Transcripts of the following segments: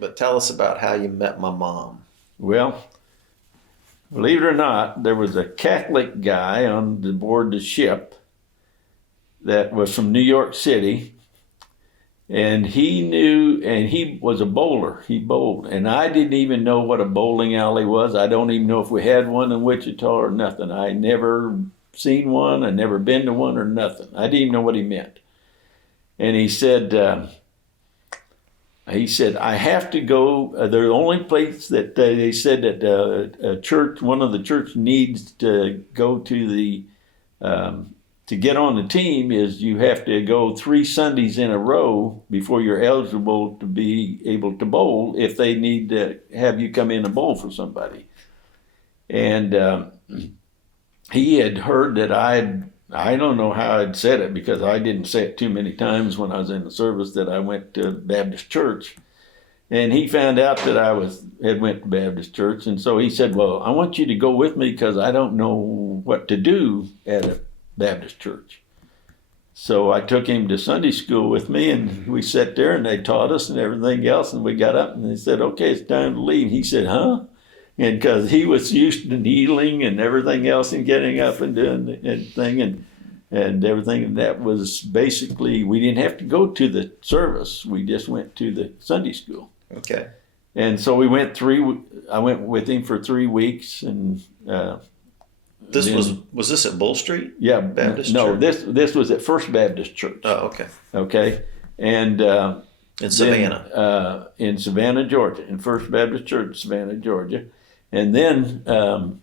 But tell us about how you met my mom. Well, believe it or not, there was a Catholic guy on the board of the ship that was from New York City, and he was a bowler. He bowled, and I didn't even know what a bowling alley was. I don't even know if we had one in Wichita or nothing. I never seen one. I never been to one or nothing. I didn't even know what he meant. And he said, I have to go. They're the only place that they said that a church, one of the church needs to go to to get on the team is you have to go 3 Sundays in a row before you're eligible to be able to bowl if they need to have you come in and bowl for somebody. And he had heard that I don't know how I'd said it because I didn't say it too many times when I was in the service that I went to Baptist church. And he found out that I had went to Baptist church. And so he said, well, I want you to go with me because I don't know what to do at a Baptist church. So I took him to Sunday school with me and we sat there and they taught us and everything else. And we got up and they said, okay, it's time to leave. He said, huh? And because he was used to kneeling and everything else and getting up and doing everything and everything. And that was basically, we didn't have to go to the service. We just went to the Sunday school. Okay. And so I went with him for 3 weeks. And was this at Bull Street? Yeah. Baptist no, Church? this was at First Baptist Church. Oh, okay. Okay. And in Savannah. In Savannah, Georgia, in First Baptist Church, Savannah, Georgia. And then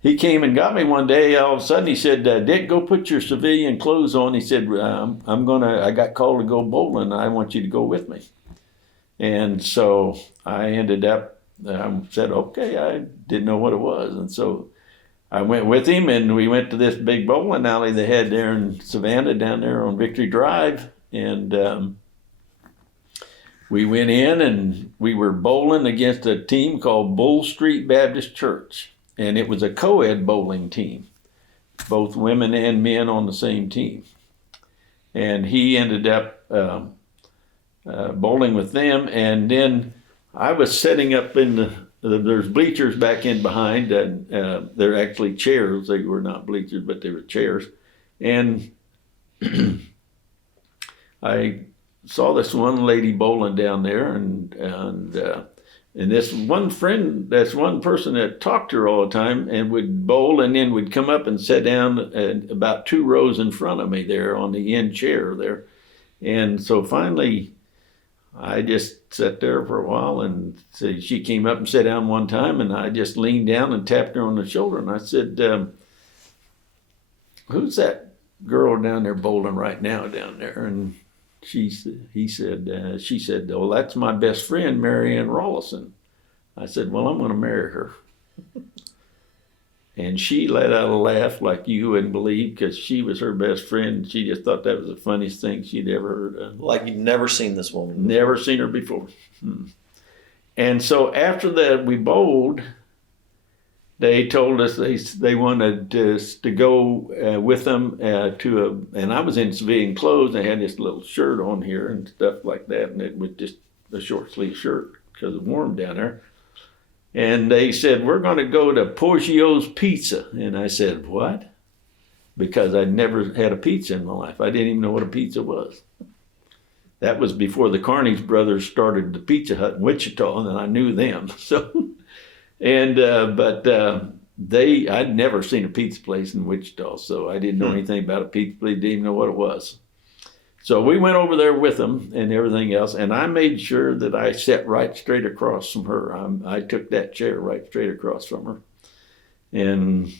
he came and got me one day. All of a sudden, he said, "Dick, go put your civilian clothes on." He said, I got called to go bowling. I want you to go with me." And so I ended up, said, okay, I didn't know what it was. And so I went with him and we went to this big bowling alley they had there in Savannah down there on Victory Drive. And we went in and we were bowling against a team called Bull Street Baptist Church. And it was a co-ed bowling team, both women and men on the same team. And he ended up bowling with them. And then I was setting up there's bleachers back in behind. And they're actually chairs. They were not bleachers, but they were chairs. And I saw this one lady bowling down there, and this one person that talked to her all the time and would bowl and then would come up and sit down about 2 rows in front of me there on the end chair there. And so finally, I just sat there for a while, and so she came up and sat down one time, and I just leaned down and tapped her on the shoulder, and I said, "Who's that girl down there bowling right now down there?" And she said, "Oh, that's my best friend, Marianne Rollison." I said, "Well, I'm going to marry her." And she let out a laugh like you wouldn't believe because she was her best friend. She just thought that was the funniest thing she'd ever heard of. Like you'd never seen this woman before. Never seen her before. And so after that, we bowled. They told us they wanted us to go with them and I was in civilian clothes. I had this little shirt on here and stuff like that, and it was just a short sleeve shirt because it's warm down there. And they said, "We're going to go to Poggio's Pizza." And I said, "What?" Because I'd never had a pizza in my life. I didn't even know what a pizza was. That was before the Carney's brothers started the Pizza Hut in Wichita, and I knew them. So. But I'd never seen a pizza place in Wichita, so I didn't know anything about a pizza place, didn't even know what it was. So we went over there with them and everything else, and I made sure that I sat right straight across from her. I took that chair right straight across from her. And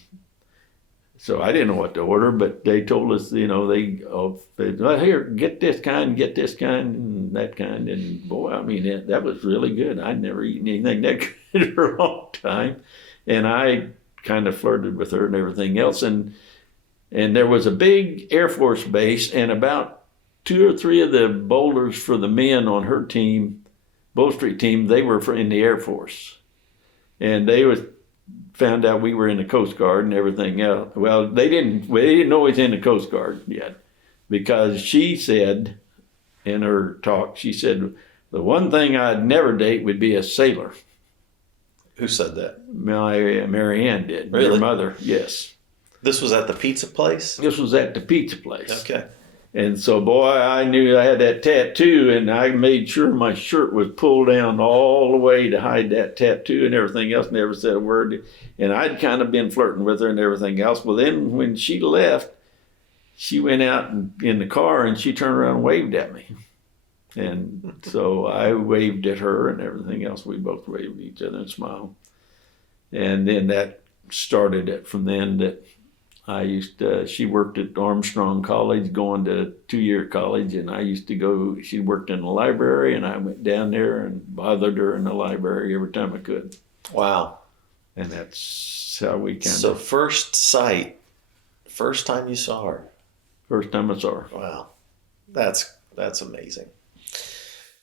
so I didn't know what to order, but they told us, here, get this kind, and that kind. And boy, I mean, that was really good. I'd never eaten anything that good for a long time. And I kind of flirted with her and everything else. And there was a big Air Force base, and about 2 or 3 of the bowlers for the men on her team, Bull Street team, they were in the Air Force. And they found out we were in the Coast Guard and everything else. Well, they didn't know we was in the Coast Guard yet, because she said in her talk, she said, The one thing I'd never date would be a sailor. Who said that? Mary Ann did. Really? Your mother, yes. This was at the pizza place? This was at the pizza place. Okay. And so, boy, I knew I had that tattoo, and I made sure my shirt was pulled down all the way to hide that tattoo and everything else. Never said a word. And I'd kind of been flirting with her and everything else. Well, then when she left, she went out in the car, and she turned around and waved at me. And so I waved at her and everything else. We both waved at each other and smiled. And then that started it from then that I used to, she worked at Armstrong College, going to 2-year college, and I used to go, she worked in the library, and I went down there and bothered her in the library every time I could. Wow. And that's how we kind of. So first sight, first time you saw her. First time I saw her. Wow. That's amazing.